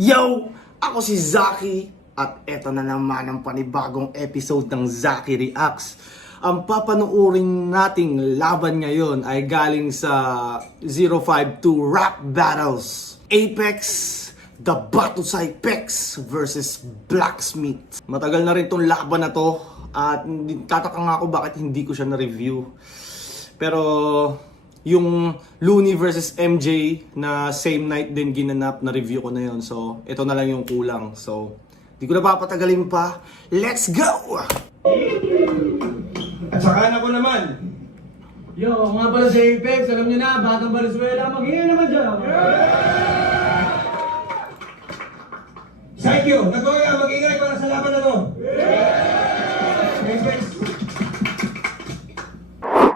Yo! Ako si Zaki at eto na naman ang panibagong episode ng Zaki Reacts. Ang papanoorin nating laban ngayon ay galing sa 052 Rap Battles. Apex, The Batusay Pex versus Blacksmith. Matagal na rin tong laban na to at tataka nga ako bakit hindi ko siya na-review. Pero yung Looney versus MJ na same night din ginanap, na review ko na yun. So, ito na lang yung kulang. So, di ko na papatagalin pa. Let's go! At saka na ko naman. Yo, nga pala sa Apex, alam nyo na, Batang Valenzuela, mag-iyan naman dyan. Thank you. Nagoya, mag-ingay para sa laban na to. Apex.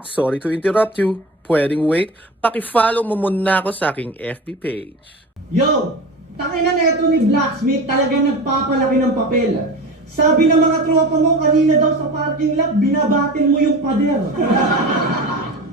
Sorry to interrupt you. Pwedeng wait. Paki-follow mo muna ako sa aking FB page. Yo, tangina na ito ni Blacksmith, talaga nagpapalaki ng papel. Sabi ng mga tropa mo, kanina daw sa parking lot, binabatin mo yung pader.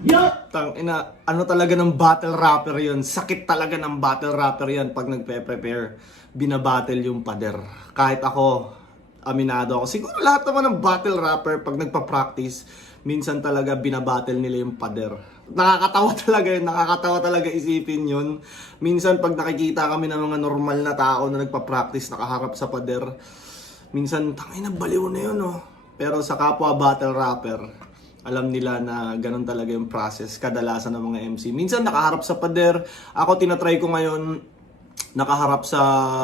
Yo! Tangina, ano talaga ng battle rapper yun? Sakit talaga ng battle rapper yan pag nagpe-prepare. Binabattle yung pader. Kahit ako, aminado ako. Siguro lahat naman ng battle rapper pag nagpa-practice, minsan talaga binabattle nila yung pader. Nakakatawa talaga yun, nakakatawa talaga isipin yun. Minsan pag nakikita kami ng mga normal na tao na nagpa-practice, nakaharap sa pader, minsan, tangina, baliw na yun, oh. Pero sa kapwa battle rapper, alam nila na ganun talaga yung process, kadalasan ng mga MC. Minsan nakaharap sa pader, ako tinatry ko ngayon, nakaharap sa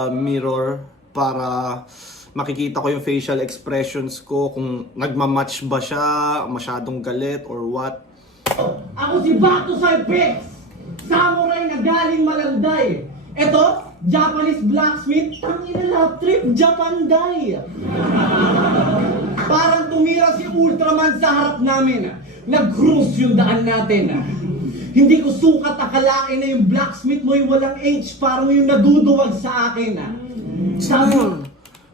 mirror para makikita ko yung facial expressions ko, kung nagmamatch ba siya, masyadong galit or what. Ako si Batusay Pex, samurai na galing Malanday. Eto, Japanese Blacksmith, tangina love trip, Japanday. Parang tumira si Ultraman sa harap namin. Nag-cruise yung daan natin. Hindi ko sukat akalain na yung Blacksmith mo yung walang age, parang yung naduduwag sa akin. Sabi,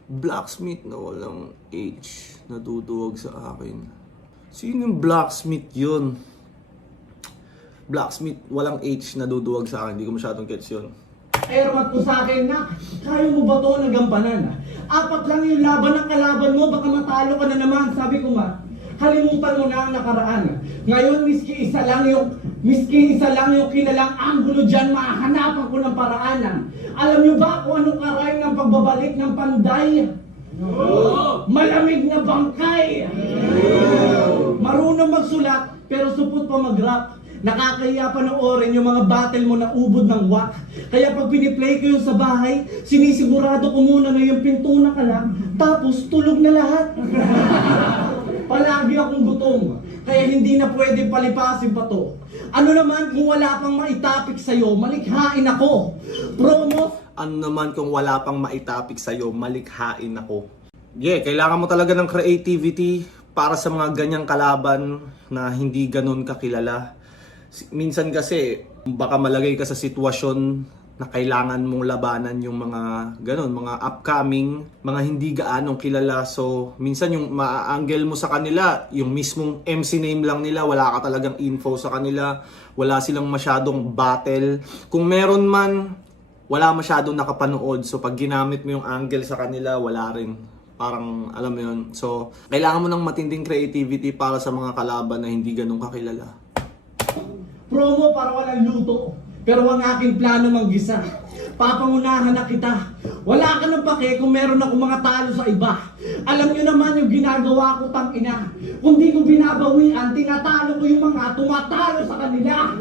Blacksmith na walang age, naduduwag sa akin. Sino yung Blacksmith yun? Blacksmith walang age, naduduwag sa akin. Hindi ko masyadong gets yun. Ermat ko sa akin na, kaya mo ba to nagampanan? Apat lang yung laban ng kalaban mo, baka matalo ka na naman. Sabi ko nga, halimutan mo na ang nakaraan. Ngayon, miski isa lang yung kilalang anggulo dyan, mahahanapan ko ng paraan. Alam nyo ba kung anong karayan ng pagbabalik ng Panday? Malamig na bangkay! Marunong magsulat, pero supot pa mag-rap. Nakakahiya panoorin yung mga battle mo na ubod ng wak. Kaya pag piniplay ko yung sa bahay, sinisigurado ko muna na yung pinto na kalang, tapos tulog na lahat. Palagi akong gutom, kaya hindi na pwede palipasin pa to. Ano naman kung wala pang maitapik sa'yo, malikhain ako. Promo? Ano naman kung wala pang maitapik sa'yo, malikhain ako. Yeah, kailangan mo talaga ng creativity para sa mga ganyang kalaban na hindi ganun kakilala. Minsan kasi, baka malagay ka sa sitwasyon na kailangan mong labanan yung mga ganun, mga upcoming, mga hindi gaanong kilala. So, minsan yung ma-angle mo sa kanila, yung mismong MC name lang nila, wala ka talagang info sa kanila, wala silang masyadong battle. Kung meron man, wala masyadong nakapanood. So, pag ginamit mo yung angle sa kanila, wala rin. Parang, alam mo yun. So, kailangan mo ng matinding creativity para sa mga kalaban na hindi ganun kakilala. Promo para walang luto. Pero ang aking plano manggisa. Papangunahan na kita. Wala ka ng pake kung meron ako mga talo sa iba. Alam nyo naman yung ginagawa ko tangina. Kung di ko binabawian, tinatalo ko yung mga tumatalo sa kanila.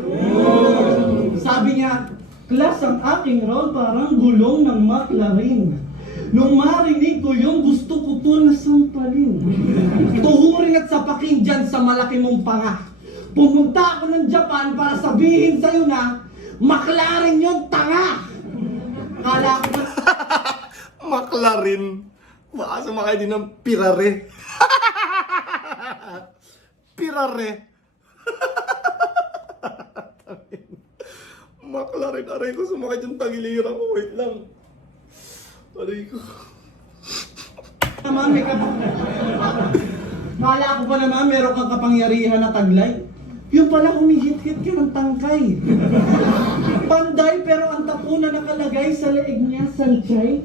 Sabi niya, class, ang aking round parang gulong ng McLaren. Nung marinig ko yung gusto ko to na sampalin. Tuhurin at sapakin dyan sa malaki mong panga. Pumunta ako ng Japan para sabihin sa'yo na McLaren yung tanga! Kala ko na... McLaren. Baka sumakay din ng Pirare. Pirare. McLaren. Aray ko, sumakay dyan tagiliran ko. Wait lang. Aray ko. Naman, may Kala ko pa naman meron kang kapangyarihan na taglay. Yung pala humihit-hit ka ng tangkay. Panday pero ang tattoo na nakalagay sa leeg niya, Sanchay.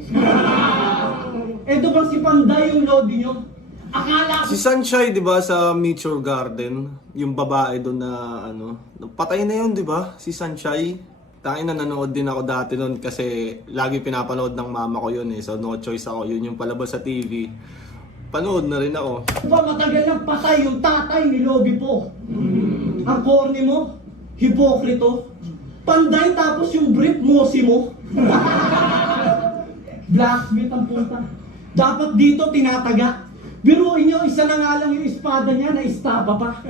Eto bang si Panday yung lodi nyo? Akala ko... Si Sunshine, di ba, sa Nature Garden, yung babae doon na, patay na yun, di ba? Si Sunshine. Tangina, nanood din ako dati noon kasi lagi pinapanood ng mama ko yun eh. So no choice ako, yun yung palabas sa TV. Panood na rin ako. ba matagal nang patay yung tatay ni Lobby po? Ang corny mo, hipokrito. Panday tapos yung brief mosi mo. Blacksmith ang punta. Dapat dito tinataga. Biruin nyo, isa na nga lang yung espada niya na estaba pa.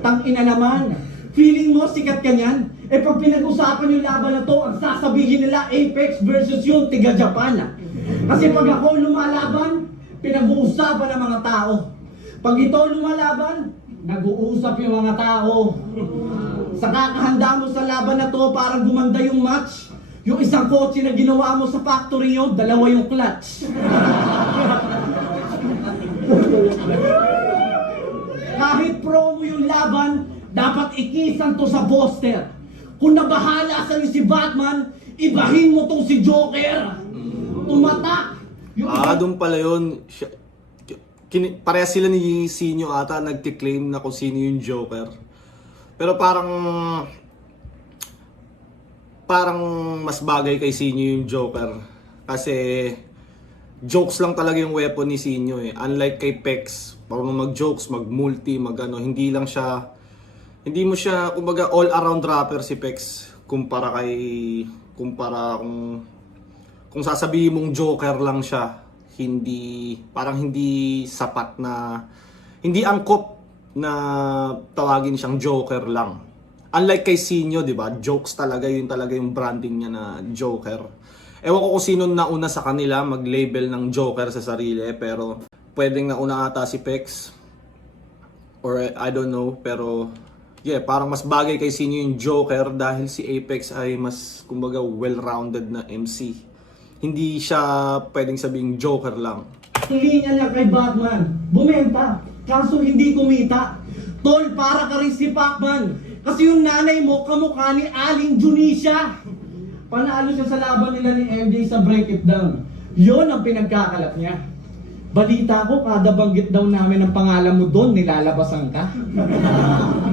Tangina naman. Feeling mo sikat ka niyan? Eh pag pinag-usapan yung laban na to, ang sasabihin nila Apex versus yung tiga Japan. Kasi pag ako lumalaban, pinag-uusapan ng mga tao. Pag ito lumalaban, nag-uusap yung mga tao. Sa kakahanda mo sa laban na to, parang gumanda yung match. Yung isang kotse na ginawa mo sa factory nyo, dalawa yung clutch. Kahit promo yung laban, dapat ikisan to sa poster. Kung nabahala sa'yo si Batman, ibahin mo tong si Joker. Tumatak. Doon pala yun. Pareha sila ni Sinyo ata nagti-claim na kung sino yung Joker. Pero parang mas bagay kay Sinyo yung Joker. Kasi jokes lang talaga yung weapon ni Sinyo eh. Unlike kay Pex, parang mag-jokes, mag-multi, hindi mo siya, kumbaga all around rapper si Pex kumpara kung sasabihin mong Joker lang siya, parang hindi sapat na, hindi angkop na tawagin siyang Joker lang. Unlike kay Sinyo, di ba? Jokes talaga, yun talaga yung branding niya na Joker. Ewan ko kung sino nauna sa kanila mag-label ng Joker sa sarili, pero pwedeng nauna ata si Pex. Or I don't know, pero yeah, parang mas bagay kay Sinyo yung Joker dahil si Apex ay mas, kumbaga, well-rounded na MC. Hindi siya pwedeng sabing Joker lang. Linya lang kay Batman, bumenta, kaso hindi kumita. Tol, para ka rin si Pacman. Kasi yung nanay mo, kamukha ni Aling Junisha. Panalo siya sa laban nila ni MJ sa Break It Down. Yon ang pinagkakalat niya. Balita ko, kada banggit daw namin ang pangalan mo doon, nilalabasan ka.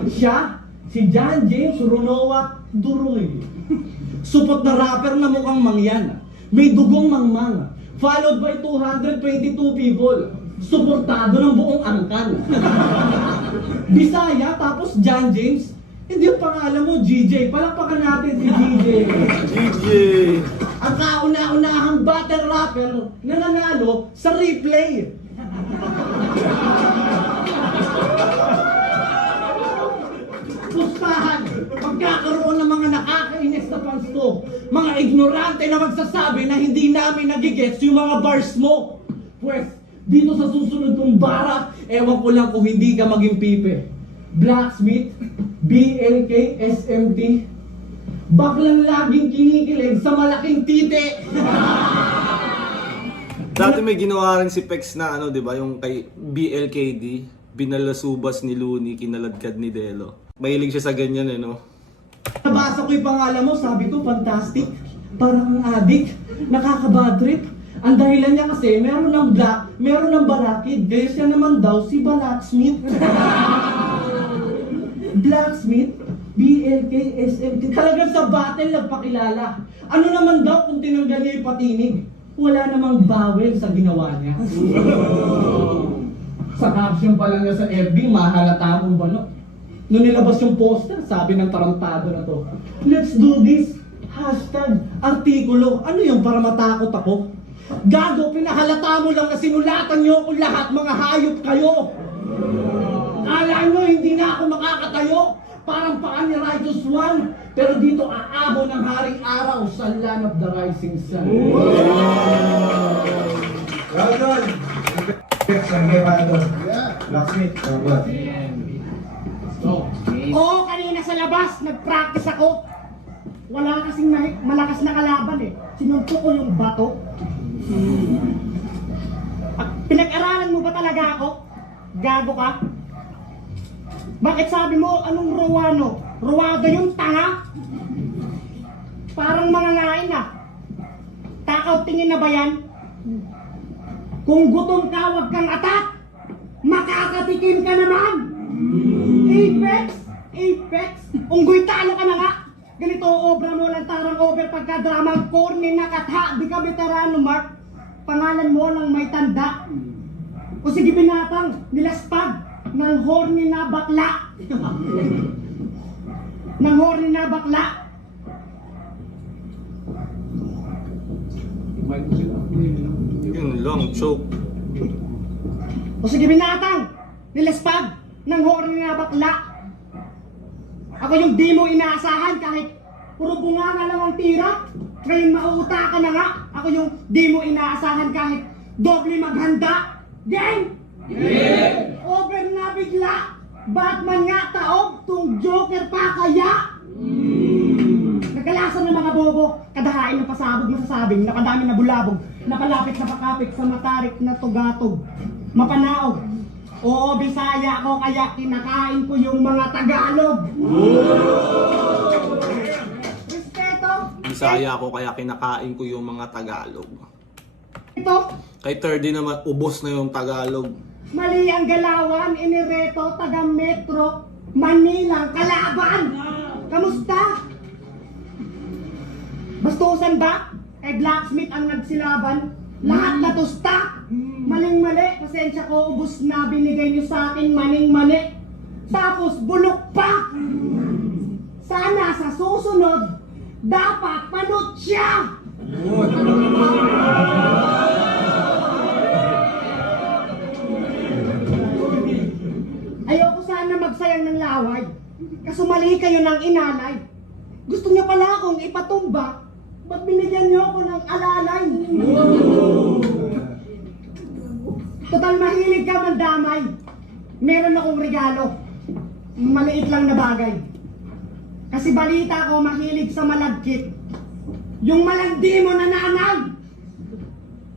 Siya, si John James Runoa Duroy. Supot na rapper na mukhang mangyan. May dugong mangmang. Followed by 222 people. Suportado ng buong angkan. Bisaya, tapos John James. Hindi yung pangalan mo, GJ. Palakpakan natin si GJ. GJ! Ang kauna-unahang battle rapper na nanalo sa replay. Pustahan, pagkakaroon ng mga nakakainis na fans ko, mga ignorante na magsasabi na hindi namin nagigets yung mga bars mo. Pues, dito sa susunod kong bara, ewan ko lang kung hindi ka maging pipe. Blacksmith, BLK, SMT, baklang laging kinikilig sa malaking titi. Dati may ginawa rin si Pex na di ba, yung kay BLKD, binalasubas ni Looney, kinaladkad ni Delo. Mahilig siya sa ganyan no? Nabasa ko yung pangalan mo, sabi ko, fantastic. Parang ang addict, nakaka-bad trip. Ang dahilan niya kasi, meron ng black, meron ng barakid. Kaya siya naman daw si Blacksmith. Blacksmith, BLK, SMT. Talagang sa battle nagpakilala. Ano naman daw kung tinanggal niya yung patinig? Wala namang bawel sa ginawa niya. Sa caption pa lang niya sa FB, mahalata mong bano. Nung nilabas yung poster, sabi ng tarantado na to, let's do this. Hashtag, artikulo. Ano yung para matakot ako? Gago, pinahalata mo lang na sinulatan niyo kung lahat mga hayop kayo. Kala nyo, hindi na ako makakatayo. Parang paan ni Righteous One. Pero dito aabo ng haring araw sa land of the rising sun. Well done. Blacksmith. Oo, kanina sa labas, nag-practice ako. Wala kasing malakas na kalaban eh. Sinuntok ko yung bato. Pinag-aralan mo ba talaga ako? Gago ka? Bakit sabi mo, anong Rowano? Rowado yung tanga? Parang mga ngain ah. Takaw tingin na ba yan? Kung gutom ka, wag kang atak! Makakatikim ka naman! Apex! Apex! Unggoy talo ka na nga! Ganito obra mo lang tarang over pagka-dramang corny na katha. Di ka veterano, Mark. Pangalan mo lang may tanda. O sige binatang, nilaspag ng horny na bakla. Ng horny na bakla. Yun lang, choke. O sige binatang, nilaspag ng horny na bakla. Ako yung di mo inaasahan kahit puro bunganga lang ang tira. Ngayon mauuta ka na nga. Ako yung di mo inaasahan kahit doble maghanda. Gang! Yeah! Over na bigla. Batman nga taob, tung Joker pa kaya. Nagkalasan ng mga bobo, kadahain ng pasabog masasabing, nakadami na bulabog, napalapit na pakapit sa matarik na tugatog. Mapanaog. Oo, Bisaya ako kaya kinakain ko yung mga Tagalog. Respeto. Bisaya ako kaya kinakain ko yung mga Tagalog. Ito, Kay 30 naman, ubos na yung Tagalog. mali ang galawan, inireto, taga Metro, Manila, kalaban. Kamusta? Bastusan ba? Eh blacksmith ang nagsilaban. Lahat natusta. Maling-mali, pasensya ko, ubos na binigay niyo sa akin, maling-mali. Tapos bulok pa. Sana sa susunod, dapat panot siya. Ayoko sana magsayang ng laway. Kaso mali kayo ng inalay. Gusto niya pala akong ipatumba. Ba't binigyan niyo ako ng alalay? Total mahilig ka mandamay. Meron akong regalo. Maliit lang na bagay. Kasi balita ko mahilig sa malagkit. Yung malandi mo na nanay.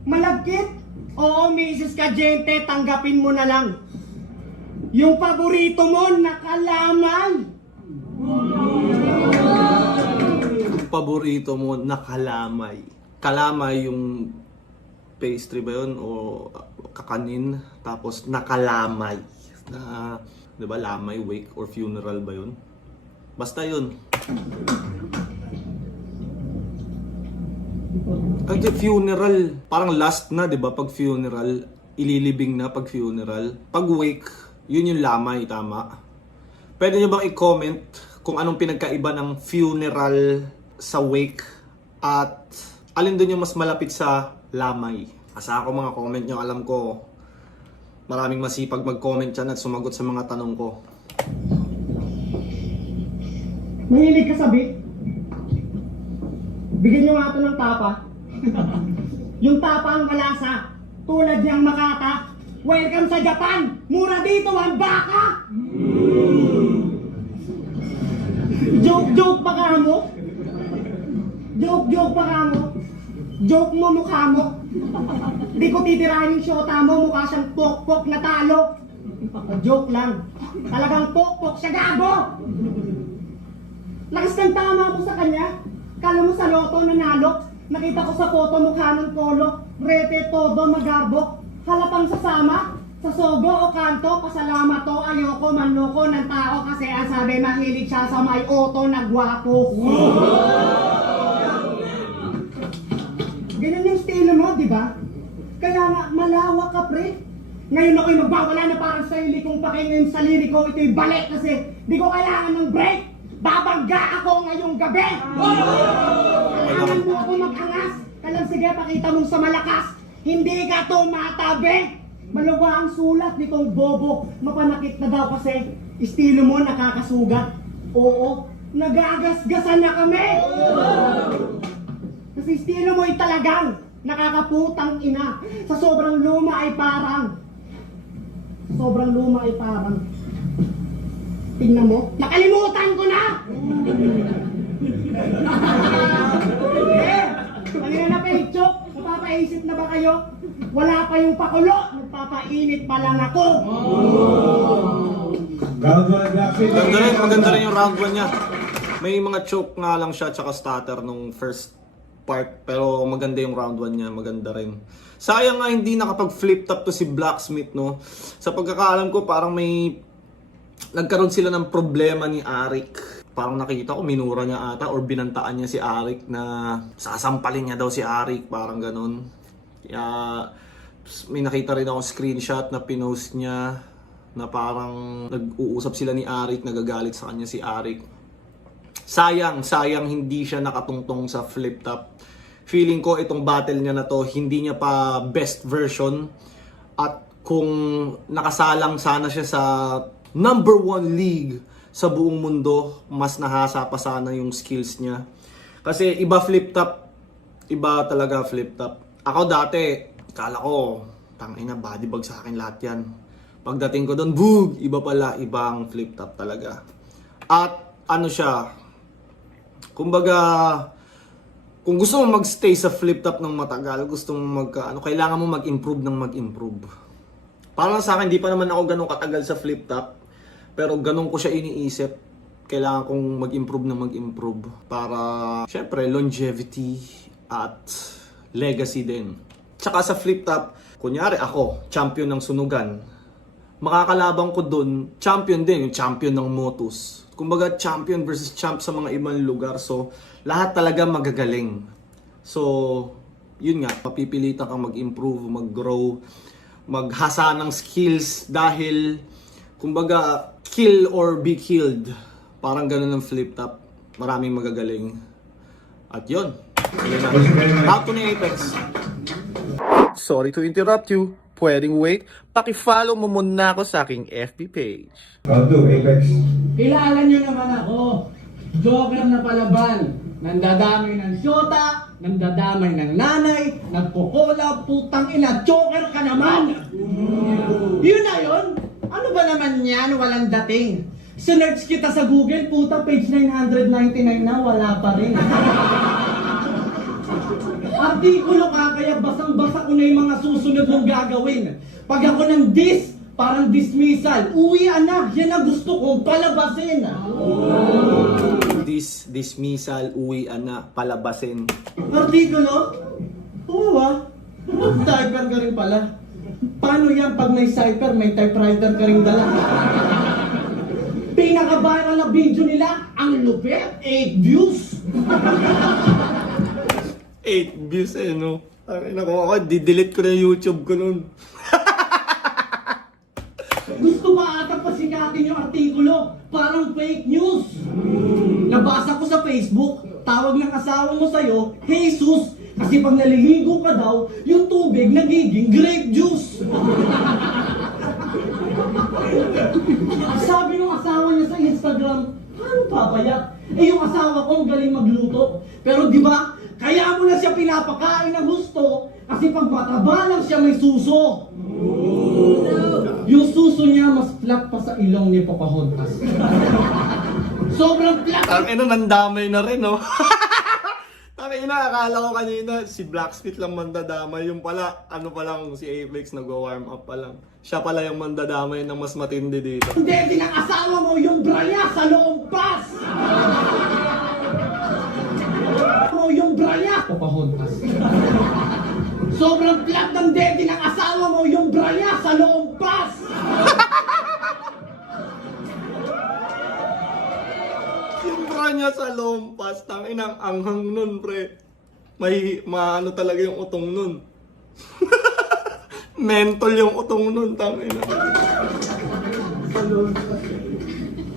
Malagkit? Oo, Mrs. Kajente, tanggapin mo na lang. Yung paborito mo, nakalamay. Yung paborito mo, nakalamay. Kalamay yung pastry ba yun? O kakanin? Tapos nakalamay. Na, di ba, lamay, wake or funeral ba yun? Basta yun. Ay, di, funeral. Parang last na, di ba? Pag funeral, ililibing na pag funeral. Pag wake, yun yung lamay, tama. Pwede nyo bang i-comment kung anong pinagkaiba ng funeral sa wake at alin doon yung mas malapit sa lamay? Asa ako mga comment nyo, alam ko maraming masipag mag-comment dyan at sumagot sa mga tanong ko. Mahilig ka sa beef? Bigyan nyo nga ito ng tapa. Yung tapa ang malasa, tulad niyang Makata. Welcome sa Japan! Mura dito ang baka! Joke-joke pa ka mo? Joke-joke pa ka mo? Joke mo mukha mo? Di ko titirahin yung syota mo, mukha siyang pok-pok na talo. Joke lang. Talagang pok-pok siya, gago! Lakas ng tama mo sa kanya. Kala mo sa loto nanalo. Nakita ko sa photo mukha ng polo. Rete todo magarbok. Halapang sasama. Sa sogo o kanto. Pasalamat to. Ayoko manloko ng tao. Kasi ang sabi mahilig siya sa may oto na gwapo. Ganun yung estilo mo, di ba? Kaya nga malawak ka, pre. Ngayon ako'y magbawala na parang sarili kong pakinggan sa sarili ko. Ito'y balik kasi di ko kailangan ng break. Babangga ako ngayong gabi! Kailangan mo ako mag-angas. Kalang sige, pakita mong sa malakas. Hindi ka tumatabi. Malawa ang sulat nitong bobo. Mapanakit na daw kasi. Estilo mo nakakasugat. Oo, nagagasgasan na kami. Kasi estilo mo ay talagang nakakaputang ina. Sa sobrang luma ay parang. Sobrang luma ay parang. Tingnan mo, nakalimutan ko na! Kanina na pechok, napapaisip na ba kayo? Wala pa yung pakulo, nagpapainit pa lang ako! Round 1, Blacksmith. Maganda rin yung round 1 niya. May mga choke nga lang siya tsaka stutter nung first part. Pero maganda yung round 1 niya, maganda rin. Sayang nga hindi nakapag-flip top to si Blacksmith, no? Sa pagkakaalam ko, parang may nagkaroon sila ng problema ni Arik. Parang nakita ko, minura niya ata or binantaan niya si Arik na sasampalin niya daw si Arik, parang ganun. Kaya may nakita rin ako screenshot na pinost niya na parang nag-uusap sila ni Arik, nagagalit sa kanya si Arik. Sayang hindi siya nakatungtong sa flip top. Feeling ko itong battle niya na to, hindi niya pa best version. At kung nakasalang sana siya sa number 1 league sa buong mundo, mas nahasa pa sana yung skills niya. Kasi iba flip top, iba talaga flip top. Ako dati, kala ko, tangina, body bag sa akin lahat yan. Pagdating ko doon, boog! Iba pala, ibang flip top talaga. At ano siya, kumbaga, kung gusto mo magstay sa flip top ng matagal, gusto mo kailangan mo mag-improve ng mag-improve. Para sa akin, di pa naman ako ganun katagal sa flip top. Pero ganun ko siya iniisip. Kailangan kong mag-improve na mag-improve. Para, syempre, longevity at legacy din. Tsaka sa flip top, kunyari ako, champion ng sunugan. Makakalabang ko dun, champion din, yung champion ng Motus. Kumbaga, champion versus champ sa mga ibang lugar. So, lahat talaga magagaling. So, yun nga, mapipilitan kang mag-improve, mag-grow, maghasa ng skills dahil, kumbaga, kill or be killed. Parang ganun ng flip top. Maraming magagaling. At yun. How to ni Apex. Sorry to interrupt you. Pwedeng wait. Paki-follow mo muna ako sa aking FB page. Round 2, Apex. Kilala nyo naman ako. Joker na palaban. Nandadamay ng syota, nandadamay ng nanay, nagkukola, putang ina, joker ka naman! Yun na yun? Ano ba naman yan? Walang dating. Sinerch kita sa Google, puta, page 999 na, wala pa rin. Artikulo ka, kaya basang-basa ko na yung mga susunod mong gagawin. Pag ako ng parang dismissal, uwian na, yan ang gusto kong palabasin. Dismissal, uwian na, palabasin. Artikulo? Oo ah. Typer ka rin pala. Paano yan pag may cipher, may typewriter ka rin dala? Pinaka-viral na video nila, ang lupit, 8 views. 8 views no? Ay, naku, ako, didelete ko na yung YouTube ko nun. Gusto ba ata pasikatin yung artikulo? Parang fake news. Nabasa ko sa Facebook, tawag ng asawa mo sa'yo, Jesus. Kasi pag naliligo ka daw, yung tubig nagiging grape juice. Sabi ng asawa niya sa Instagram, ano papaya? Eh yung asawa ko galing magluto. Pero di ba, kaya mo na siya pinapakain ng gusto kasi pag mataba lang siya may suso. Yung suso niya mas flat pa sa ilong ni Pocahontas. Sobrang flat. Ang ina, nandamay na rin, no? Ang ina, akala ko kanina, si Blacksmith lang mandadamay. Yung pala, ano pa lang, si Apex nag-warm up pa lang. Siya pala yung mandadamay ng mas matindi dito. Hindi, ng asawa mo yung bra niya sa lompas! Mo yung bra niya! Pocahontas. Sobrang flat ng daddy ng asawa mo yung bra niya sa lompas! Yung bra niya sa lompas, tanginang anghang nun, pre. May maano talaga yung utong nun. Mentol yung utong nun, tanginang.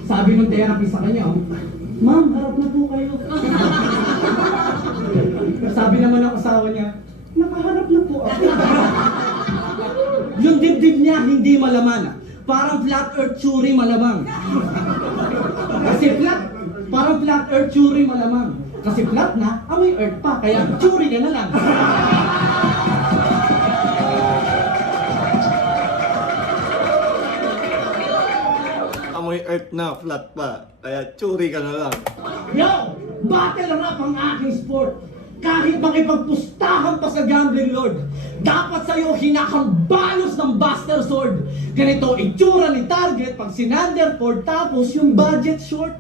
Sabi ng therapy sa kanya, Ma'am, harap na po kayo. Sabi naman ng asawa niya, nakaharap na po ako. Yung dibdib niya hindi malaman. Parang flat earth theory malamang. Kasi parang flat earth theory malamang. Kasi flat na, amoy earth pa. Kaya theory ka na lang. Amoy earth na, flat pa. Kaya tsuri ka na lang. Yo! Battle rap ang aking sport. Kahit makipagpustahan pa sa gambling lord, dapat sa'yo hinakambalos ng Buster Sword. Ganito itsura ni target pag sinunderboard tapos yung budget short.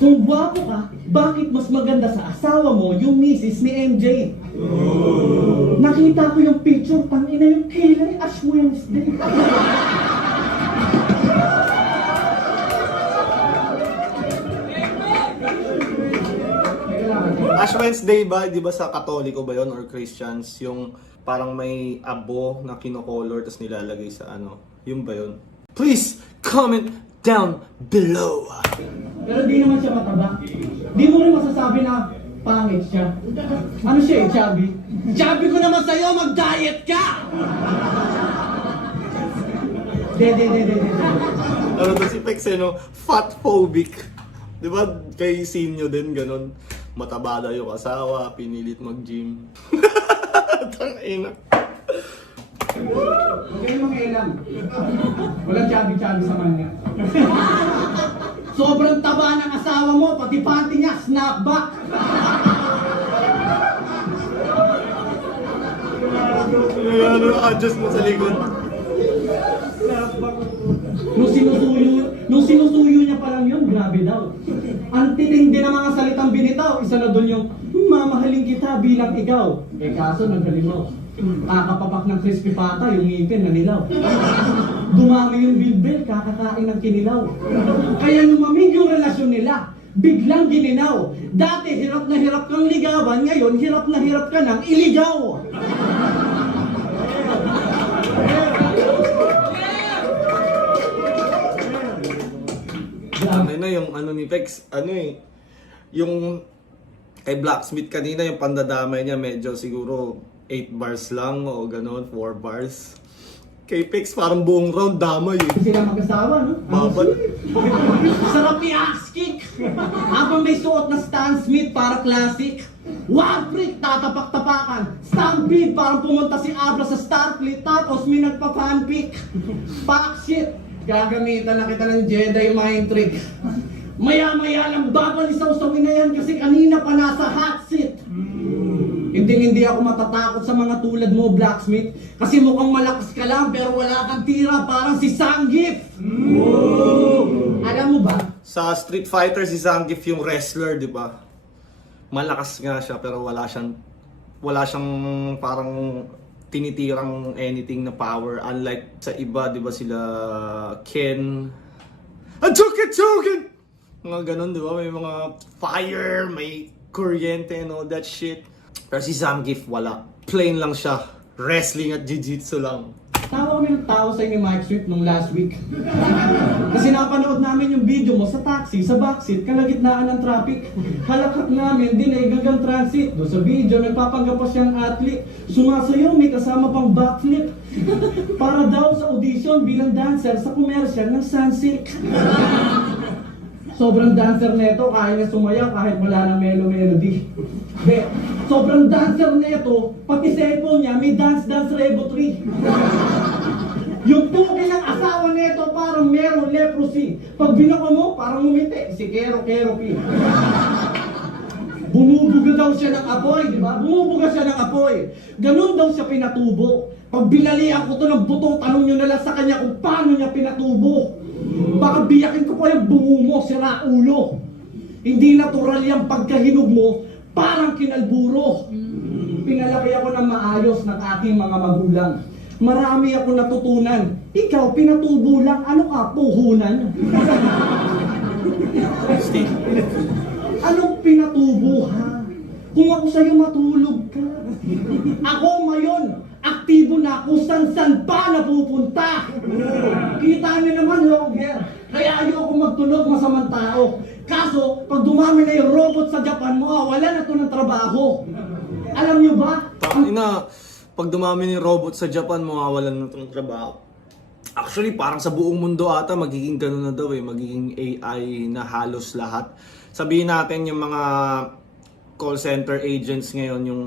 Kung gwapo ka, bakit mas maganda sa asawa mo yung misis ni MJ? Nakita ko yung picture, tangina yung kilay Ash Wednesday. Ash Wednesday ba, di ba sa Katoliko ba yon or Christians, yung parang may abo na kinocolor tapos nilalagay sa ano, yun ba yun? Please comment down below. Pero di naman siya mataba. Di mo rin masasabi na pangit siya. Ano siya chubby? Chubby ko naman sa'yo, mag-diet ka! De. Ano to si Pex no? Fat phobic. Di ba kay Sinyo din ganun? Mataba daw yung asawa, pinilit mag-gym. Tangina. Huwag kayong mangialam. Walang chubby-chubby sa kanya. Sobrang taba ng asawa mo, pati panty niya, snapback. Ano, adjust mo sa likod. Nung sinusuyo niya pa lang yun, grabe daw. Ang titindi ng mga salitang binitaw, isa na doon yung, mamahalin kita bilang ikaw. Eh kaso, nagkalimaw. Kakapapak ng crispy pata, yung ngipin na nilaw. Dumami yung bilbil, kakakain ng kinilaw. Kaya lumamig yung relasyon nila, biglang gininaw. Dati, hirap na hirap kang ligawan, ngayon, hirap na hirap ka nang iligaw. Ano na yung ano ni Pex, ano eh, yung kay Blacksmith kanina, yung pandadamay niya medyo siguro 8 bars lang o gano'n, 4 bars. Kay Pex parang buong round damay eh. Sila mag-asawa, no? Babal. Sarap i-axe kick! Habang may suot na Stan Smith para classic. One freak, tatapak-tapakan. Stampede, parang pumunta si Abra sa Starfleet. Tapos may nagpa-fanpick. Pack shit! Gagamitan na kita ng Jedi mind trick. Maya-maya lang babalisaw-sawin na yan kasi kanina pa nasa hot seat. Hindi ako matatakot sa mga tulad mo, Blacksmith. Kasi mukhang malakas ka lang pero wala kang tira, parang si Zangief. Alam mo ba? Sa Street Fighter si Zangief yung wrestler, di ba? Malakas nga siya pero wala siyang parang tinitirang anything na power. Unlike sa iba, di ba sila Ken, Hadouken! Mga ganun, di ba? May mga fire, may kuryente and all that shit. Pero si Zangief wala. Plain lang siya. Wrestling at jiu-jitsu lang. Tawa kami ng tao sa ni Mike Swift nung last week. Kasi napanood namin yung video mo sa taxi, sa backseat, kalagitnaan ng traffic. Halakak namin, dinaigagang transit. Doon sa video, nagpapanggap pa siyang athlete. Sumasayaw, may kasama pang backflip. Para daw sa audition bilang dancer sa commercial ng Sunsilk. Sobrang dancer neto, kaya niya sumayaw kahit wala na melody. Sobrang dancer neto, pati cellphone niya may Dance Rebo 3. Yung tuki ng asawa neto parang merong leprosy. Pag binako mo, parang umiti, si Kero P. Bumubuga daw siya ng apoy, di ba? Bumubuga siya ng apoy. Ganun daw siya pinatubo. Pag binalian ko to ng buto, tanong nyo na lang sa kanya kung paano niya pinatubo. Baka biyakin ko pa yung bungo mo, sira ulo. Hindi natural yung pagkahinog mo, parang kinalburo. Pinalaki ako ng maayos ng aking mga magulang. Marami ako natutunan. Ikaw, pinatubo lang. Ano ka, puhunan? Steve. Anong pinatubo, ha? Kung ako sa'yo matulog ka. Ako ngayon, aktibo na kung saan pa napupunta. Kita niyo naman, Longer. Kaya ayoko magtunog masamang tao. Kaso, pag dumami na yung robot sa Japan, wala na to ng trabaho. Alam niyo ba? Tangina, pag dumami ni robot sa Japan, mawawalan na itong trabaho. Actually, parang sa buong mundo ata, magiging ganun na daw eh. Magiging AI na halos lahat. Sabihin natin yung mga call center agents ngayon, yung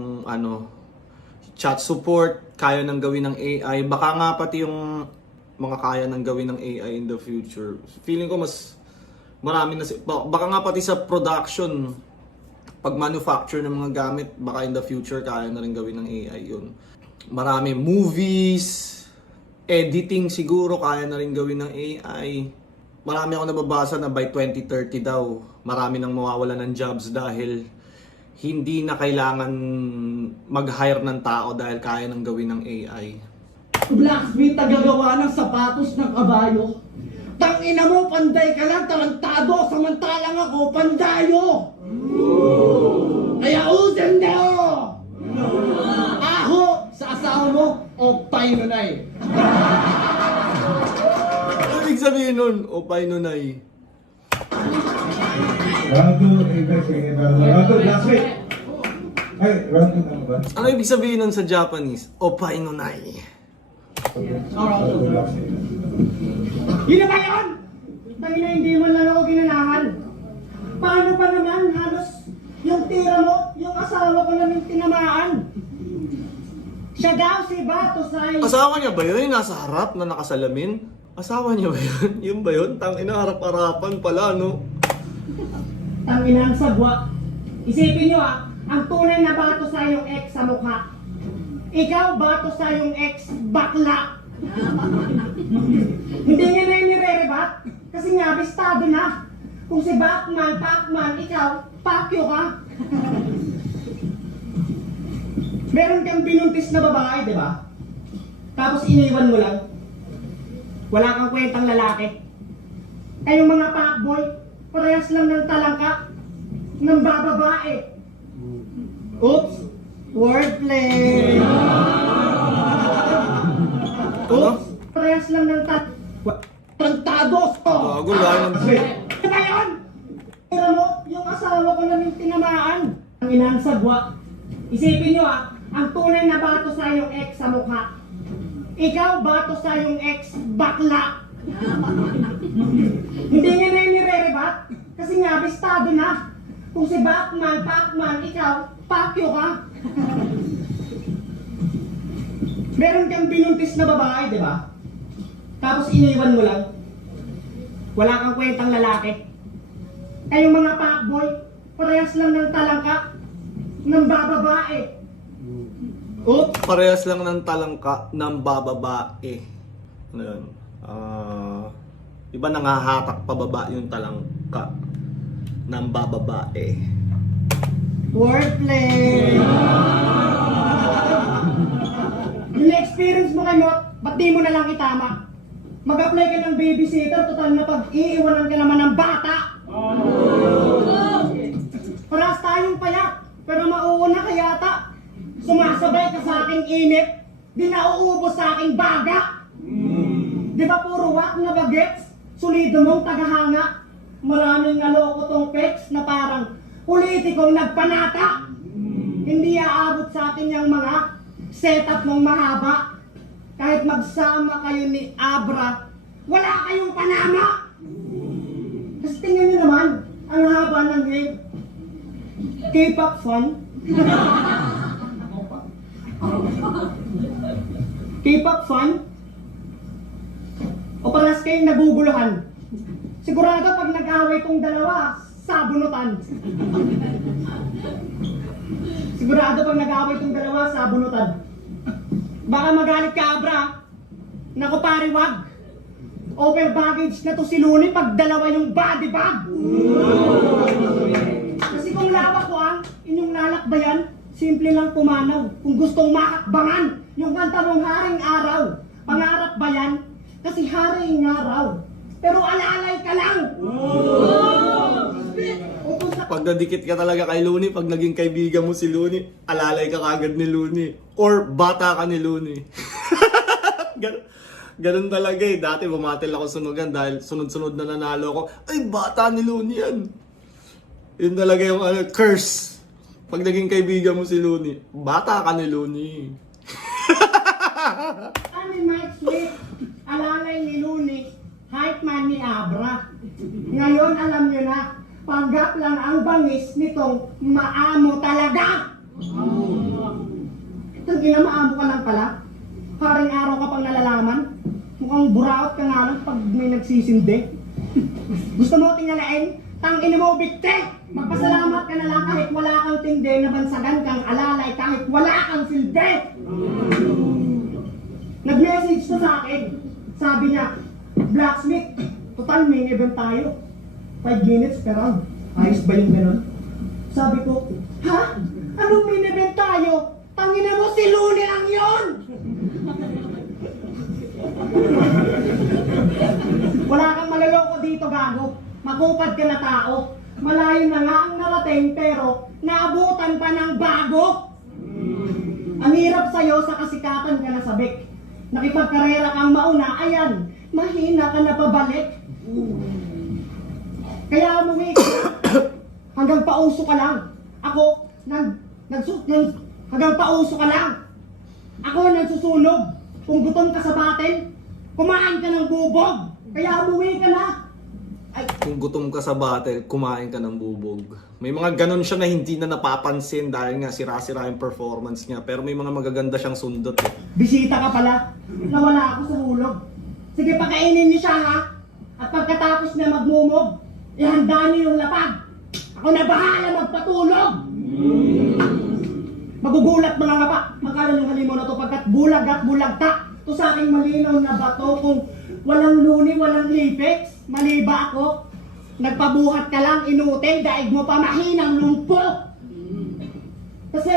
chat support, kaya nang gawin ng AI. Baka nga pati yung mga kaya nang gawin ng AI in the future. Feeling ko mas Marami na baka nga pati sa production, pag manufacture ng mga gamit, baka in the future kaya na rin gawin ng AI yun. Marami movies, editing siguro kaya na rin gawin ng AI. Marami ako nababasa na by 2030 daw, marami nang mawawala ng jobs dahil hindi na kailangan mag-hire ng tao dahil kaya nang gawin ng AI. Blacksmith tagagawa ng sapatos ng kabayo. Tangina mo, panday ka lang, tarantado, samantalang ako, pandayo! Kaya usan daw! Aho! Sa asawa mo, o painunay. Ano ibig sabihin nun? O painunay. Round 2, Apex, round 2, classmate. Ay, round 2 na ba? Ano ibig sabihin nun sa Japanese? O painunay. Round 2, classmate. Yun na ba yun? Tangina, hindi man lang ako ginanahan. Paano pa naman halos yung tira mo, yung asawa ko lang yung tinamaan? Siya daw si Batosay. Asawa niya ba yun? Yung nasa harap na nakasalamin? Asawa niya ba yun? Yun ba yun? Tangina, harap-harapan pala, no? Tangina ang sagwa. Isipin nyo ang tunay na Batosay yung ex sa mukha. Ikaw, Batosay yung ex bakla. Hindi niya na yung nire-rebat. Kasi nga, bistado na. Kung si Batman, Pacman, ikaw, Pacquiao ka. Meron kang binuntis na babae, di ba? Tapos iniwan mo lang. Wala kang kwentang lalaki. Kayong mga fuckboy, parehas lang ng talangka ng bababae. Oops! Wordplay! Oops! Parehas lang ng Tantados ko! Bago lang. Ano ba yun? Pero mo, yung asawa ko lang yung tinamaan. Ang inang sagwa. Isipin nyo ang tunay na Batosay yung ex sa mukha. Ikaw, Batosay yung ex bakla. Hindi niya na yung nire-rebat. Kasi nga, bistado na. Kung si Batman, Pacman, ikaw, Pacquiao ka. Meron kang binuntis na babae, di ba? Tapos iniwan mo lang. Wala kang kwentang lalaki. Kayong mga fuckboy, parehas lang ng talangka ng bababae. Oops! Parehas lang ng talangka ng bababae. Ano yun? Iba nangahatak pababa yung talangka ng bababae. Wordplay! Yung experience mo kay Mot, ba't di mo na lang itama? Mag-apply ka ng babysitter, total na pag-iiwanan ka naman ng bata! Parehas tayong payak, pero mauuna ka yata. Sumasabay ka sa aking init, di nauubos sa aking baga. Di ba puro wak na bagets? Solido mong tagahanga. Maraming naloko tong pecs na parang politikong nagpanata. Hindi aabot sa atin yung mga setup mong mahaba. Kahit magsama kayo ni Abra, wala kayong panama. Kasi tingnan nyo naman, ang haba ng hair. K-pop fun. K-pop fun? O paras kayong naguguluhan? Sigurado pag nag-away tong dalawa, sabunutan. Sigurado pag nag-away tong dalawa, sabunutan. Baka magalit ka, Abra. Naku pare, wag. Over baggage na to si Looney pag dalawa yung body bag. Kasi kung lawak ko inyong lalakbayan, simple lang pumanaw. Kung gustong makakbangan, yung kanta mong Haring Araw, pangarap ba yan? Kasi haring araw. Pero alalay ka lang! Pag nadikit ka talaga kay Looney, pag naging kaibigan mo si Looney, alalay ka kagad ni Looney. Or bata ka ni Looney. Ganun talaga eh. Dati bumatil ako sunugan dahil sunod-sunod na nanalo ako. Ay, bata ni Looney yan. Yun talaga yung curse. Pag naging kaibigan mo si Looney, bata ka ni Looney. Ano Mike Smith? Alalay ni Looney, hype man ni Abra. Ngayon alam nyo na, panggap lang ang bangis nitong maamo talaga. Itong ina, maamo ka lang pala. Haring araw ka pang nalalaman. Mukhang buraot ka nga lang pag may nagsisindi. Gusto mo tingalain? Tangin mo, bigte! Magpasalamat ka na lang kahit wala kang tindi na bansagan kang alalay kahit wala kang silbi! Nag-message to sa akin. Sabi niya, Blacksmith, total main event tayo. 5 minutes per round. Ayos ba yung ganun? Sabi ko, ha? Anong main event tayo? Tangina mo, si Luni lang yun! Wala kang maloloko dito, gago. Makupad ka na tao. Malayo na nga ang narating pero naabutan pa ng bago. Ang hirap sa'yo sa kasikatan ka na sabik. Nakipagkarera kang mauna, ayan, mahina ka na pabalik. Kaya umuwi ka hanggang pauso ka lang. Ako, hanggang pauso ka lang. Ako nagsusunog. Kung gutom ka sa battle, kumain ka ng bubog. Kaya umuwi ka na. Ay, Kung gutom ka sa battle, kumain ka ng bubog. May mga ganun siya na hindi na napapansin dahil nga sira-sira yung performance niya. Pero may mga magaganda siyang sundot eh. bisita ka pala. Nawala ako sa hulog. Sige, pakainin niyo siya ha. At pagkatapos na magmumog, ihanda niyo yung lapag. Ako na bahala magpatulog. Magugulat mga nga pa. Magkala ng halimo na to pagkat bulag at bulagta. To sa aking malinaw na bato kung walang luni, walang lipix. Mali ba ako? Nagpabuhat ka lang, inutil, daig mo pa mahinang lumpo. Kasi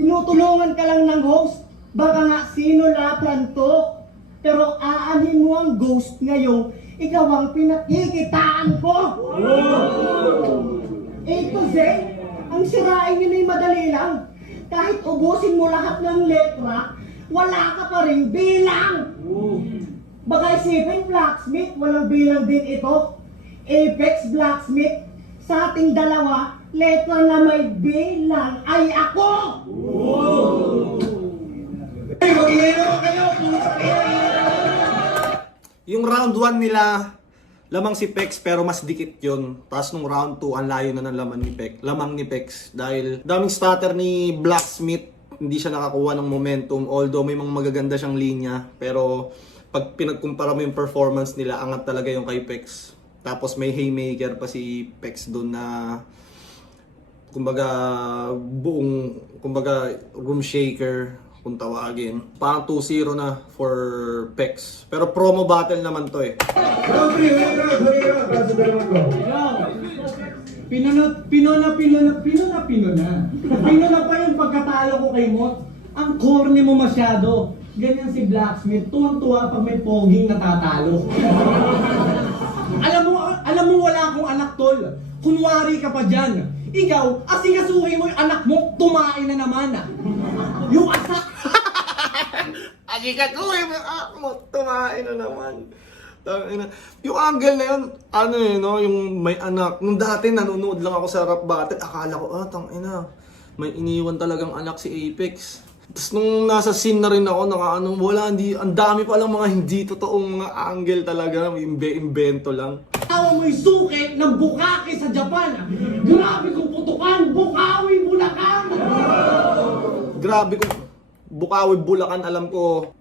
tinutulungan ka lang ng host. Baka nga sinulatan to. Pero aanhin mo ang ghost ngayong ikaw ang pinakikitaan ko. Ito Zay, ang sirain yun ay madali lang. Kahit ubusin mo lahat ng letra, wala ka pa rin bilang. Baka isipin Blacksmith, walang bilang din ito. Apex Blacksmith, sa ating dalawa, letra na may bilang ay ako! Ay, mag-iero kayo! Yung round 1 nila, lamang si Pex pero mas dikit yun. Tapos nung round 2, ang layo na ng lamang ni Pex. Dahil daming stutter ni Blacksmith, hindi siya nakakuha ng momentum. Although may mga magaganda siyang linya. Pero pag pinagkumpara mo yung performance nila, angat talaga yung kay Pex. Tapos may haymaker pa si Pex doon na kumbaga room shaker kung tawagin. Parang 2-0 na for Pex. Pero promo battle naman to eh. Round 3, huli round. Para sa dalawang ko. Pinuna pa yung pagkatalo ko kay Mot. Ang corny mo masyado. Ganyan si Blacksmith, tuwang-tuwa pag may poging natatalo. alam mo wala akong anak, tol. Kunwari ka pa dyan. Ikaw, asikasuhin mo yung anak mo, tumain na naman. Yung asak. Asikasuhin mo tumain na naman. Yung angle na yun, ano eh, no? Yung may anak. Nung dati nanonood lang ako sa rap battle, akala ko, tangina, may iniwan talagang anak si Apex. Tapos nung nasa scene na rin ako, ang dami pa lang mga hindi totoong mga angle talaga, imbento lang. Tawa mo'y suki ng Bukake sa Japan. Grabe kong putukan, Bukawi, Bulacan. Grabe kung Bukawi, Bulacan, alam ko,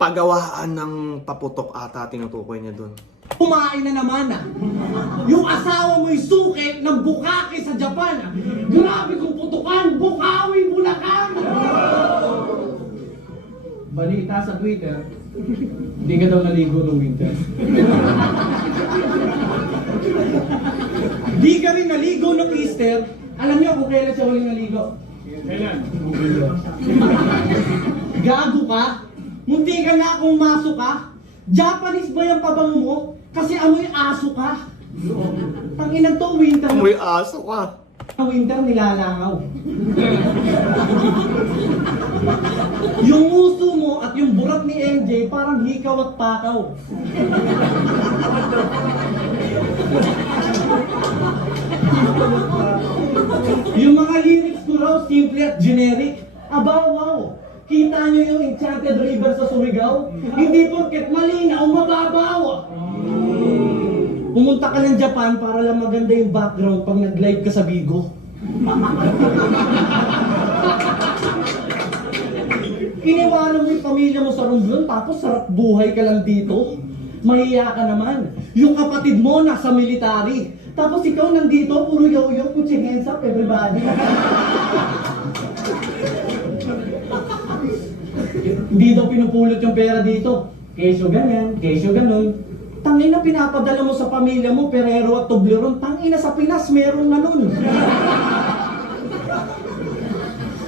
pagawaan ng paputok ata tinutukoy niya doon. Kumain na naman. Yung asawa mo'y suki ng Bukake sa Japan. Grabe kong putukan, Bukawi, Bulacan. Balita sa Twitter, hindi ka daw naligo ng winter. Di ka rin naligo ng Easter. Alam niyo kung kailan siya huling naligo? Kailan? Gago ka? Munti ka na akong maso ka? Japanese ba yung pabango mo? Kasi amoy aso ka. Tanginang to, winter. May aso ka. Winter nilalangaw. Yung uso mo at yung burat ni MJ parang hikaw at pakaw. Yung mga lyrics ko raw simple at generic. Aba, wow! Kita nyo yung Enchanted River sa Surigao? Hindi porket malinaw, mababaw! Pumunta ka ng Japan para lang maganda yung background pag nag-live ka sa Bigo. Iniwanan mo yung pamilya mo sa Romblon tapos sarap buhay ka lang dito. Mahiya ka naman. Yung kapatid mo nasa military. Tapos ikaw nandito, puro yo-yo, put your hands up, everybody. Hindi daw pinupulot yung pera dito. Kesyo ganyan, kesyo ganun. Tangina pinapadala mo sa pamilya mo, Perero at Toblerone. Tangina sa Pinas, meron na nun.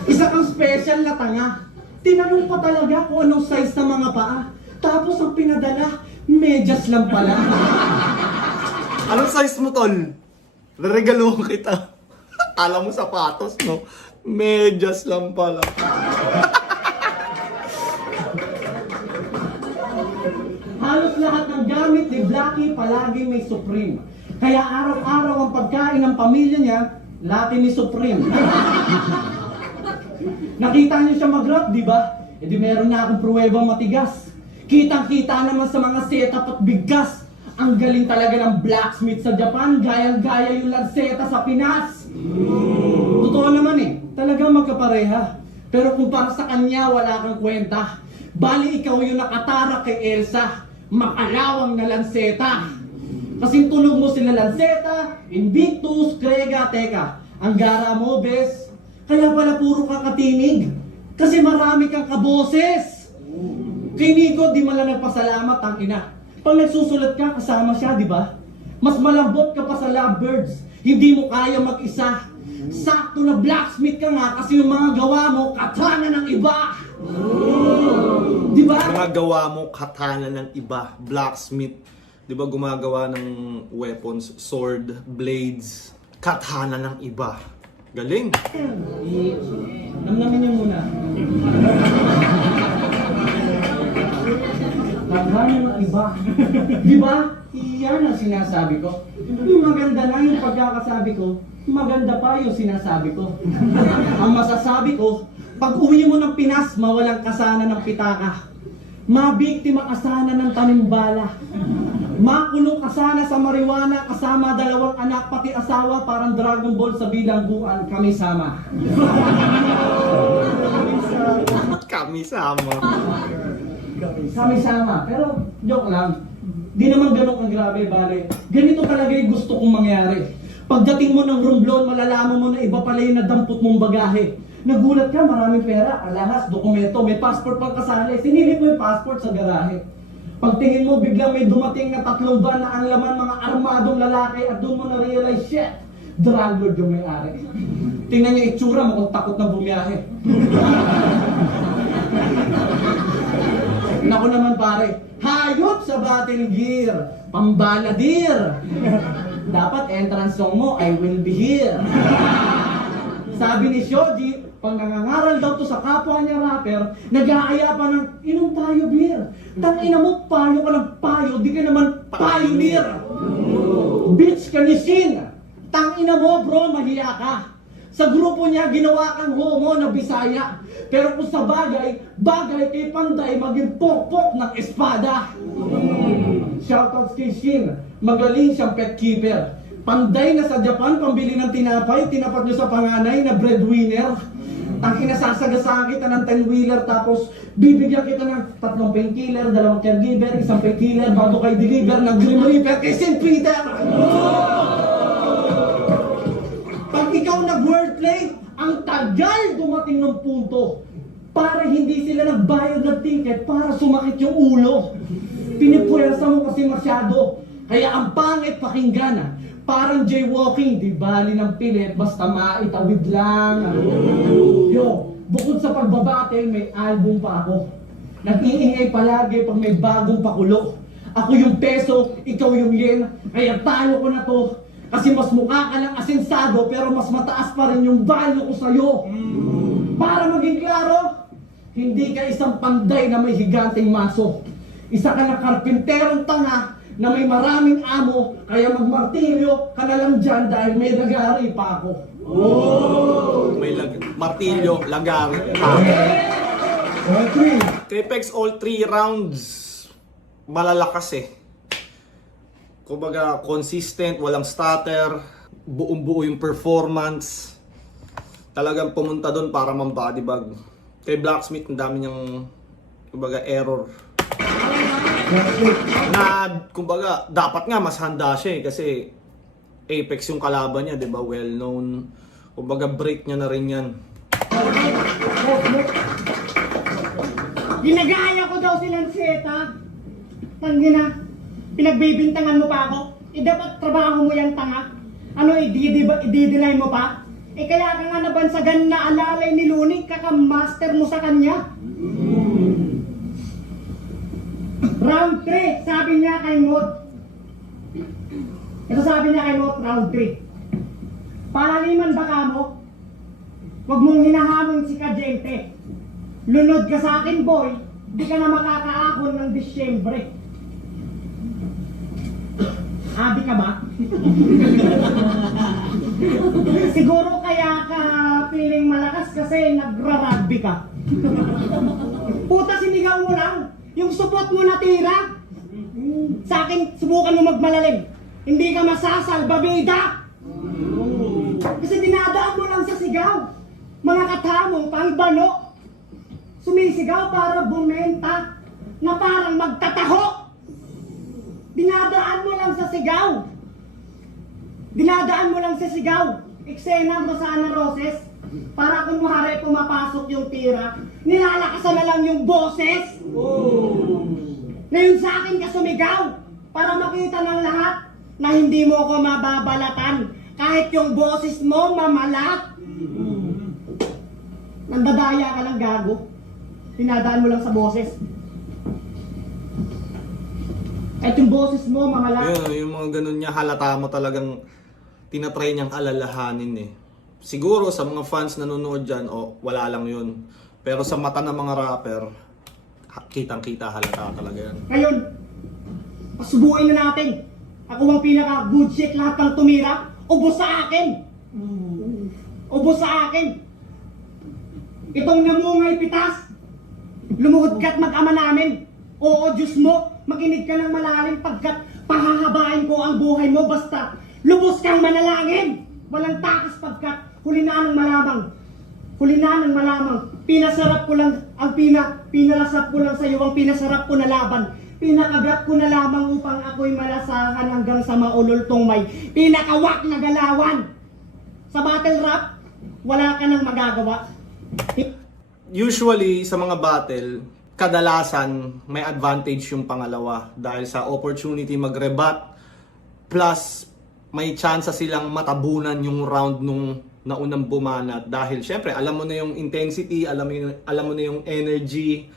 Isa kang special na tanga. Tinanong pa talaga kung anong size ng mga paa. Tapos ang pinadala, medyas lang pala. Anong size mo, tol? Regalo kita. Kala mo sapatos, no? Medyas lang pala. Halos lahat ng gamit ni Blackie palagi may Supreme. Kaya araw-araw ang pagkain ng pamilya niya, lati ni Supreme. Nakita niyo siya mag-rap, di ba? E di meron na akong pruwebang matigas. Kitang-kita naman sa mga setup at bigkas. Ang galing talaga ng blacksmith sa Japan, gayang-gaya yung lanseta sa Pinas. Totoo naman eh, talagang magkapareha. Pero kung para sa kanya, wala kang kwenta. Bali ikaw yung nakatarak kay Elsa, makalawang na lanseta. Kasing tunog mo sila Lanceta, Invictus, Krega, teka. Ang gara mo, bes. Kaya pala puro kakatinig. Kasi marami kang kaboses. Kay Nico, di man lang nagpasalamat ang ina. Pag nagsusulat ka, kasama siya, di ba? Mas malambot ka pa sa lovebirds. Hindi mo kaya mag-isa. Sakto na blacksmith ka nga kasi yung mga gawa mo, katana ng iba. Di ba? Mga gawa mo, katana ng iba. Blacksmith. Di ba gumagawa ng weapons, sword, blades. Katana ng iba. Galing. Namnamin niyo muna. Katana ng iba. Di ba? Iyan ang sinasabi ko. Yung maganda na yung pagkakasabi ko, maganda pa yung sinasabi ko. Ang masasabi ko, pag uwi mo ng Pinas, mawalang kasana ng pitaka. Mabiktima ka sana ng tanimbala. Makulong ka sana sa marijuana kasama 2 anak pati asawa parang Dragon Ball sa bilangguan. Kami sama. Kami sama. Kami sama. Pero joke lang. Di naman ganun ang grabe, bale. Ganito talaga yung gusto kong mangyari. Pagdating mo ng Romblon, malalaman mo na iba pala yung nadampot mong bagahe. Nagulat ka, maraming pera, alahas, dokumento, may passport pang kasali. Sinilip mo yung passport sa garahe. Pagtingin mo, biglang may dumating na 3 van na ang laman mga armadong lalaki at doon mo na-realize, shit, drug lord yung may-ari. Tingnan niyo itsura mo kung takot na bumiyahe. Naku naman pare, hayop sa battle gear, pambaladir. Dapat entrance song mo, I will be here. Sabi ni Shoji, pag nangangaral daw to sa kapwa niya rapper, nag-aaya pa ng, inom tayo beer. Tangina mo, payo ka ng payo, di ka naman pioneer. Bitch ka ni Shin. Tangina mo bro, mahiya ka. Sa grupo niya, ginawa kang homo na Bisaya. Pero kung sa bagay kay Panday maging pokpok ng espada. Shoutouts kay Shin, magaling siyang pet keeper. Panday na sa Japan, pambili ng tinapay, tinapat nyo sa panganay na breadwinner. Ang inasasagasaan kita ng 10-wheeler, tapos bibigyan kita ng 3 painkiller, 2 caregiver, 1 painkiller, bago kay deliver ng Grim Reaper kay St. Peter. Pag ikaw nag-wordplay, ang tagal dumating ng punto para hindi sila nagbayad ng ticket para sumakit yung ulo. Pinipwersa mo kasi masyado, kaya ang pangit pakinggan. Parang jaywalking, di bali ng pilit, basta maitawid lang. Yo, bukod sa pagbabattle, may album pa ako. Nag-iingay palagi pag may bagong pakulo. Ako yung peso, ikaw yung yen, kaya talo ko na to. Kasi mas mukha ka ng asensado, pero mas mataas pa rin yung value ko sa'yo. Para maging klaro, hindi ka isang panday na may higanting maso. Isa ka na karpinterong tanga, na may maraming amo, kaya magmartilyo ka na lang dyan dahil may lagari pa ako. May martilyo, lagari. Capex all 3 rounds. Malalakas eh. Kumbaga, consistent, walang stutter, buong-buo yung performance. Talagang pumunta doon para mam-bodybag. Kay Blacksmith, ang dami niyang, kumbaga, error. Last week. Na, kumbaga, dapat nga mas handa siya eh, kasi Apex yung kalaban niya, di ba? Well known. Kumbaga, break niya na rin yan. Ginagaya ko daw si Lanceta. Tangina, pinagbibintangan mo pa ako. Dapat trabaho mo yan, tanga. Ano, i-delay mo pa? Kaya ka nga nabansagan na alalay ni Luni, kakamaster mo sa kanya. Round 3, sabi niya kay Mod. Ito sabi niya kay Mod, round 3. Palaliman ba ka mo? Huwag mong hinahamon si Kajente. Lunod ka sa akin, boy. Di ka na makakaahon ng Disyembre. Abi ka ba? Siguro kaya ka feeling malakas kasi nagra-rugby ka. Puta, sinigaw mo lang. Yung support mo natira. Sa akin, subukan mo magmalalim. Hindi ka masasalba, bida. Kasi dinadaan mo lang sa sigaw. Mga katamong pangbano. Sumisigaw para bumenta na parang magtataho. Dinadaan mo lang sa sigaw. Dinadaan mo lang sa sigaw. Eksena Rosana Roses. Para kunwari pumapasok yung tira, nilalakasan na lang yung boses. Ngayon sa akin ka sumigaw para makita ng lahat na hindi mo ko mababalatan kahit yung boses mo mamalat. Nandadaya ka lang, gago. Dinadaan mo lang sa boses. Kahit yung boses mo mamalat. Yun, yung mga ganun niya, halata mo talagang tinatry niyang alalahanin eh. Siguro sa mga fans nanonood dyan, wala lang yun. Pero sa mata ng mga rapper, kitang-kita, halata talaga yan. Ngayon, pasubuin na natin. Ako ang pinaka good shit, lahat ng tumira, ubos sa akin. Ubos sa akin. Itong namungay pitas, lumuhod ka't mag-ama namin. Oo, Diyos mo, makinig ka ng malalim pagkat pahahabain ko ang buhay mo basta lubos kang manalangin. Walang takas pagkat huli na ng malamang. Huli na ng malamang. Pinasarap ko lang ang pinalasap ko lang sa iyo ang pinasarap ko na laban. Pinakagat ko na lamang upang ako'y malasahan hanggang sa maulultong may pinakawak na galawan. Sa battle rap, wala ka nang magagawa. Usually, sa mga battle, kadalasan may advantage yung pangalawa dahil sa opportunity mag-rebat plus may chance silang matabunan yung round nung naunang bumanat dahil syempre alam mo na yung intensity, alam mo na yung energy,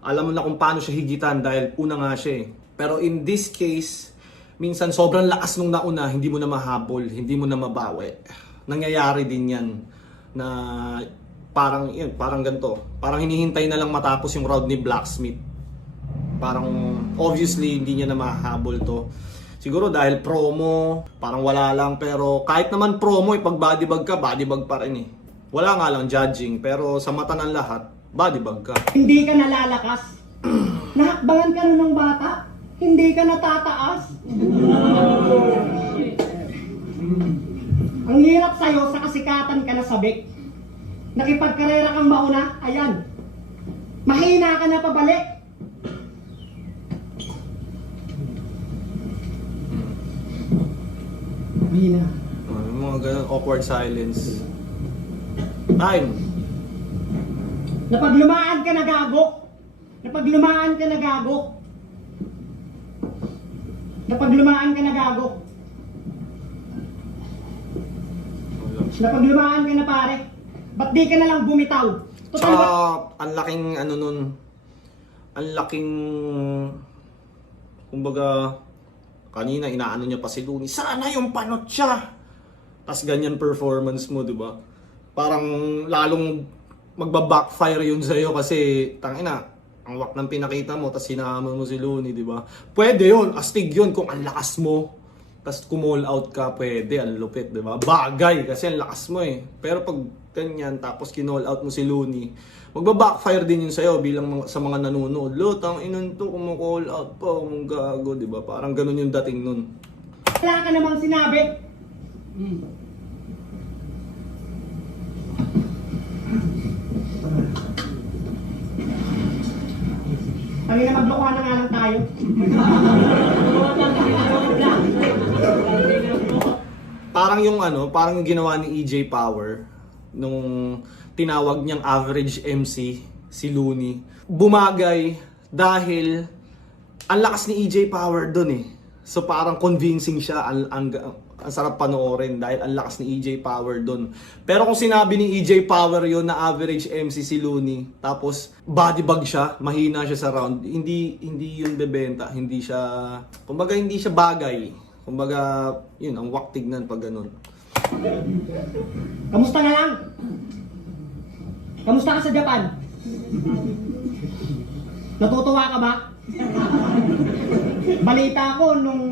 alam mo na kung paano siya higitan dahil una nga siya eh. Pero in this case, minsan sobrang lakas nung nauna, hindi mo na mahabol, hindi mo na mabawi. Nangyayari din yan na parang yun, parang ganito. Parang hinihintay na lang matapos yung round ni Blacksmith. Parang obviously hindi niya na mahabol to. Siguro dahil promo, parang wala lang. Pero kahit naman promo, pag bodybag ka, bodybag pa rin eh. Wala nga lang judging, pero sa mata ng lahat, bodybag ka. Hindi ka nalalakas. Nahakbangan ka nun ng bata. Hindi ka natataas. Ang hirap sa'yo sa kasikatan ka na sabik. Nakipagkarera kang mauna, ayan. Mahina ka na pabalik. Mahina. Yung mga ganun, awkward silence. Time! Napaglumaan ka na gago. Napaglumaan ka na gago. Napaglumaan ka na gago. Napaglumaan ka na pare. Ba't di ka na lang bumitaw? Total Tsaka, ba? ang laking ano nun, ang laking, kumbaga, kanina inaano niya pa si Luni, sana yung panot siya. Tas ganyan performance mo, di ba? Parang lalong magba-backfire yun sa'yo kasi, tangina, ang wak ng pinakita mo, tas sinama mo si Luni, di ba? Pwede yun, astig yun kung ang lakas mo. Tas kumall out ka, pwede, ang lupit, di ba? Bagay, kasi ang lakas mo eh. Pero pag ganyan, tapos kinall out mo si Luni, magba-backfire din yun sa'yo bilang sa mga nanonood. Lutang inon to, kumukall out pa, kung gago, di ba? Parang ganun yung dating nun. Wala ka namang sinabi. Tangina, maglokohan na nga lang tayo. Parang yung parang yung ginawa ni EJ Power nung tinawag niyang average MC si Looney. Bumagay dahil ang lakas ni EJ Power dun eh. So parang convincing siya, ang sarap panoorin dahil ang lakas ni EJ Power dun. Pero kung sinabi ni EJ Power yon na average MC si Looney, tapos body bag siya, mahina siya sa round, hindi yun bebenta, hindi siya bagay. Kumbaga, yun, ang wak tignan pag ganun. Kamusta na lang? Kamusta ka sa Japan? Natutuwa ka ba? Balita ko nung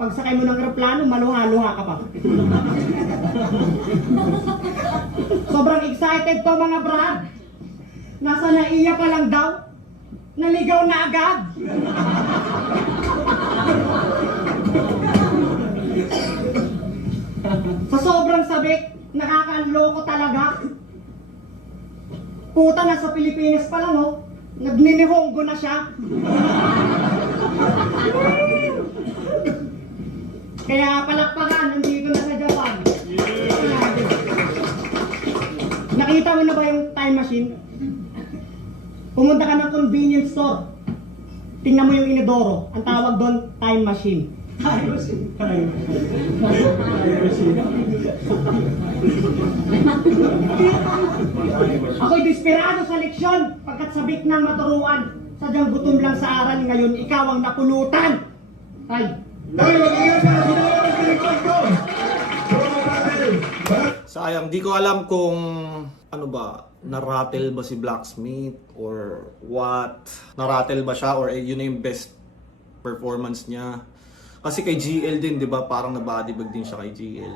pagsakay mo ng aeroplano, maluha-luha ka pa. Sobrang excited to mga brad. Nasa naiya pa lang daw. Naligaw na agad. Sa sobrang sabik, nakakaloko talaga. Puta, nasa Pilipinas pa lang, oh. Nagninihonggo na siya. Kaya palakpakan, nandito na sa Japan. Nakita mo na ba yung time machine? Pumunta ka ng convenience store. Tingnan mo yung inodoro. Ang tawag doon, time machine. Ako'y desperado sa leksyon pagkat sabik ng maturuan. Sadyang gutom lang sa aral ngayon, ikaw ang napulutan. Ay, Dahil mag-ingat ka, sinawa sa likod ko. Promo battle. Sayang, di ko alam kung na-rattle ba si Blacksmith or what. Na-rattle ba siya or yun na yung best performance niya. Kasi kay GL din, di ba? Parang na-bodybag din siya kay GL.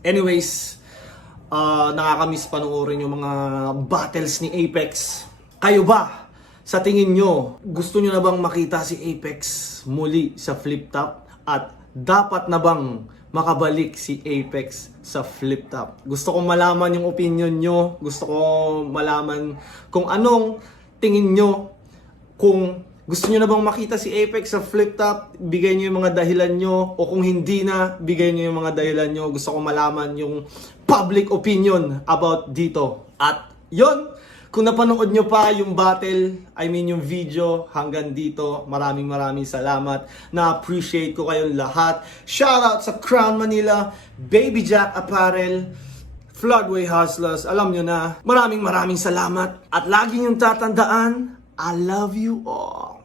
Anyways, nakakamiss panoorin yung mga battles ni Apex. Kayo ba? Sa tingin nyo, gusto nyo na bang makita si Apex muli sa flip top? At dapat na bang makabalik si Apex sa flip top? Gusto kong malaman yung opinion nyo. Gusto kong malaman kung anong tingin nyo. Kung gusto nyo na bang makita si Apex sa flip top, bigay nyo yung mga dahilan nyo. O kung hindi na, bigay nyo yung mga dahilan nyo. Gusto kong malaman yung public opinion about dito. At yon, kung napanood nyo pa yung battle, yung video hanggang dito, maraming salamat. Na-appreciate ko kayong lahat. Shoutout sa Crown Manila, Baby Jack Apparel, Floodway Hustlers. Alam nyo na, maraming salamat. At lagi nyong tatandaan, I love you all.